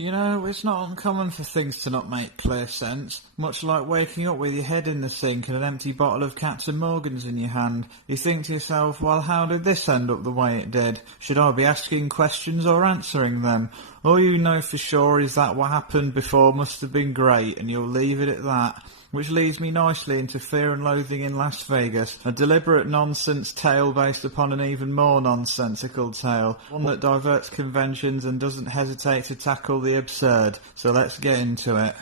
You know, it's not uncommon for things to not make clear sense. Much like waking up with your head in the sink and an empty bottle of Captain Morgan's in your hand. You think to yourself, well, how did this end up the way it did? Should I be asking questions or answering them? All you know for sure is that what happened before must have been great, and you'll leave it at that. Which leads me nicely into Fear and Loathing in Las Vegas, a deliberate nonsense tale based upon an even more nonsensical tale, one that diverts conventions and doesn't hesitate to tackle the absurd. So let's get into it.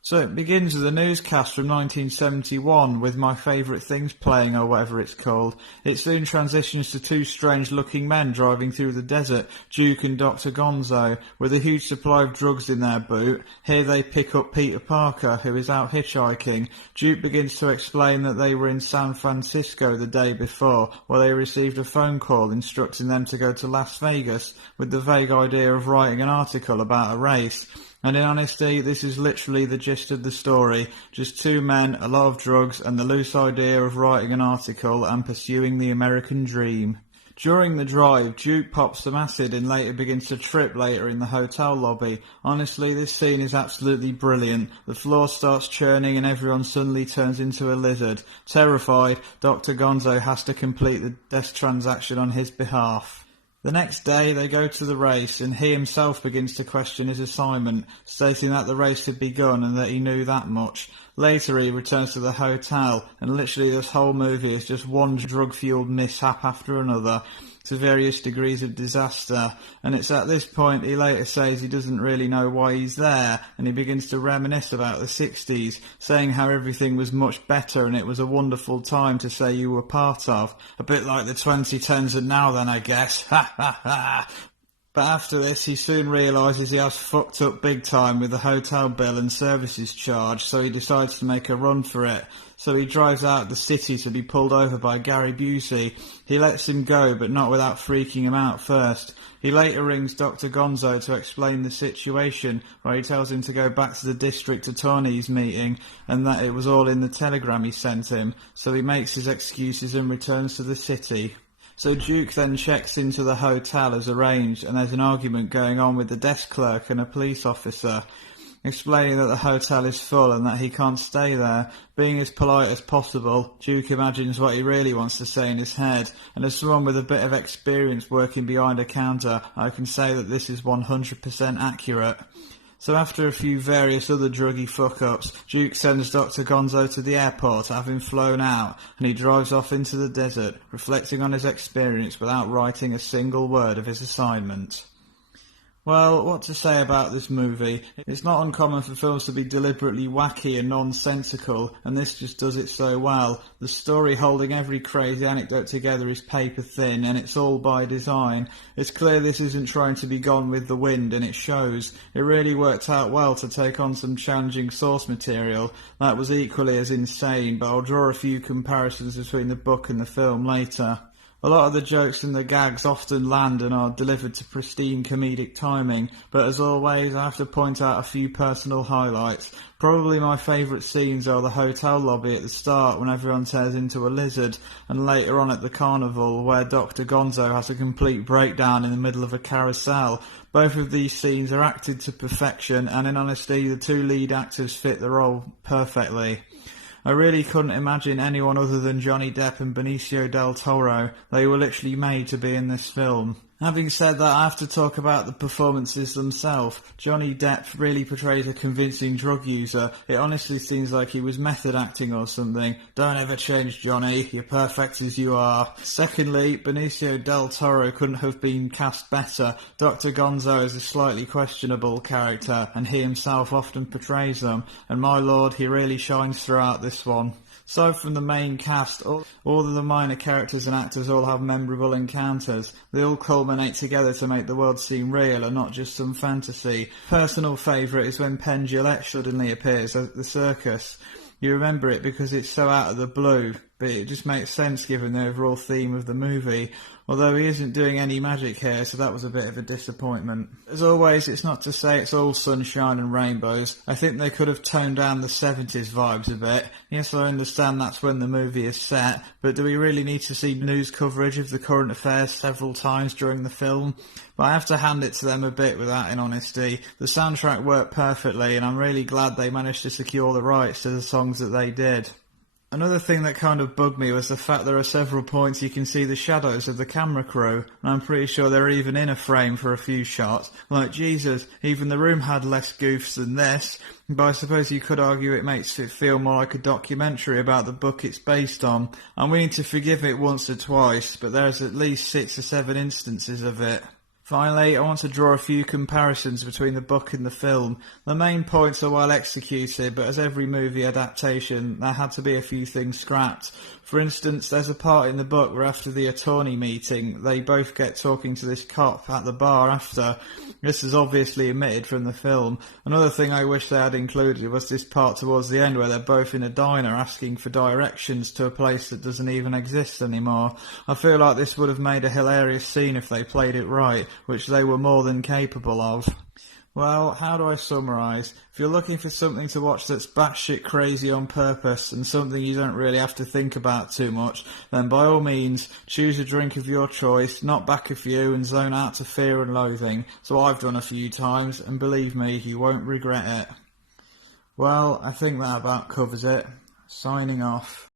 So it begins with a newscast from 1971 with My Favourite Things playing, or whatever it's called. It soon transitions to two strange-looking men driving through the desert, Duke and Dr. Gonzo, with a huge supply of drugs in their boot. Here they pick up Peter Parker, who is out hitchhiking. Duke begins to explain that they were in San Francisco the day before, where they received a phone call instructing them to go to Las Vegas with the vague idea of writing an article about a race. And in honesty, this is literally the gist of the story. Just two men, a lot of drugs, and the loose idea of writing an article and pursuing the American dream. During the drive, Duke pops some acid and later begins to trip later in the hotel lobby. Honestly, this scene is absolutely brilliant. The floor starts churning and everyone suddenly turns into a lizard. Terrified, Dr. Gonzo has to complete the desk transaction on his behalf. The next day they go to the race and he himself begins to question his assignment, stating that the race had begun and that he knew that much. Later he returns to the hotel and literally this whole movie is just one drug-fueled mishap after another to various degrees of disaster, and it's at this point he later says he doesn't really know why he's there, and he begins to reminisce about the 60s, saying how everything was much better and it was a wonderful time to say you were part of. A bit like the 2010s and now then, I guess. Ha ha ha! But after this, he soon realises he has fucked up big time with the hotel bill and services charge, so he decides to make a run for it. So he drives out the city to be pulled over by Gary Busey. He lets him go, but not without freaking him out first. He later rings Dr. Gonzo to explain the situation, where he tells him to go back to the district attorney's meeting, and that it was all in the telegram he sent him. So he makes his excuses and returns to the city. So Duke then checks into the hotel as arranged, and there's an argument going on with the desk clerk and a police officer, explaining that the hotel is full and that he can't stay there. Being as polite as possible, Duke imagines what he really wants to say in his head, and as someone with a bit of experience working behind a counter, I can say that this is 100% accurate. So after a few various other druggy fuck-ups, Duke sends Dr. Gonzo to the airport to have him flown out, and he drives off into the desert, reflecting on his experience without writing a single word of his assignment. Well, what to say about this movie? It's not uncommon for films to be deliberately wacky and nonsensical, and this just does it so well. The story holding every crazy anecdote together is paper thin, and it's all by design. It's clear this isn't trying to be Gone with the Wind, and it shows. It really worked out well to take on some challenging source material. That was equally as insane, but I'll draw a few comparisons between the book and the film later. A lot of the jokes and the gags often land and are delivered to pristine comedic timing, but as always I have to point out a few personal highlights. Probably my favourite scenes are the hotel lobby at the start when everyone turns into a lizard, and later on at the carnival where Dr. Gonzo has a complete breakdown in the middle of a carousel. Both of these scenes are acted to perfection, and in honesty the two lead actors fit the role perfectly. I really couldn't imagine anyone other than Johnny Depp and Benicio del Toro. They were literally made to be in this film. Having said that, I have to talk about the performances themselves. Johnny Depp really portrays a convincing drug user. It honestly seems like he was method acting or something. Don't ever change, Johnny. You're perfect as you are. Secondly, Benicio del Toro couldn't have been cast better. Dr. Gonzo is a slightly questionable character, and he himself often portrays them. And my lord, he really shines throughout this one. Aside from the main cast, all of the minor characters and actors all have memorable encounters. They all culminate together to make the world seem real and not just some fantasy. Personal favourite is when Penn Jillette suddenly appears at the circus. You remember it because it's so out of the blue. but it just makes sense given the overall theme of the movie, although he isn't doing any magic here, so that was a bit of a disappointment. As always, it's not to say it's all sunshine and rainbows. I think they could have toned down the 70s vibes a bit. Yes, I understand that's when the movie is set, but do we really need to see news coverage of the current affairs several times during the film? But I have to hand it to them a bit with that, in honesty. The soundtrack worked perfectly, and I'm really glad they managed to secure the rights to the songs that they did. Another thing that kind of bugged me was the fact there are several points you can see the shadows of the camera crew, and I'm pretty sure they're even in a frame for a few shots. Like, Jesus, even the room had less goofs than this, but I suppose you could argue it makes it feel more like a documentary about the book it's based on. I'm willing to forgive it once or twice, but there's at least 6 or 7 instances of it. Finally, I want to draw a few comparisons between the book and the film. The main points are well executed, but as every movie adaptation, there had to be a few things scrapped. For instance, there's a part in the book where after the attorney meeting, they both get talking to this cop at the bar after. This is obviously omitted from the film. Another thing I wish they had included was this part towards the end where they're both in a diner asking for directions to a place that doesn't even exist anymore. I feel like this would have made a hilarious scene if they played it right, which they were more than capable of. Well, how do I summarise? If you're looking for something to watch that's batshit crazy on purpose and something you don't really have to think about too much, then by all means, choose a drink of your choice, knock back a few and zone out to Fear and Loathing. So I've done a few times, and believe me, you won't regret it. Well, I think that about covers it. Signing off.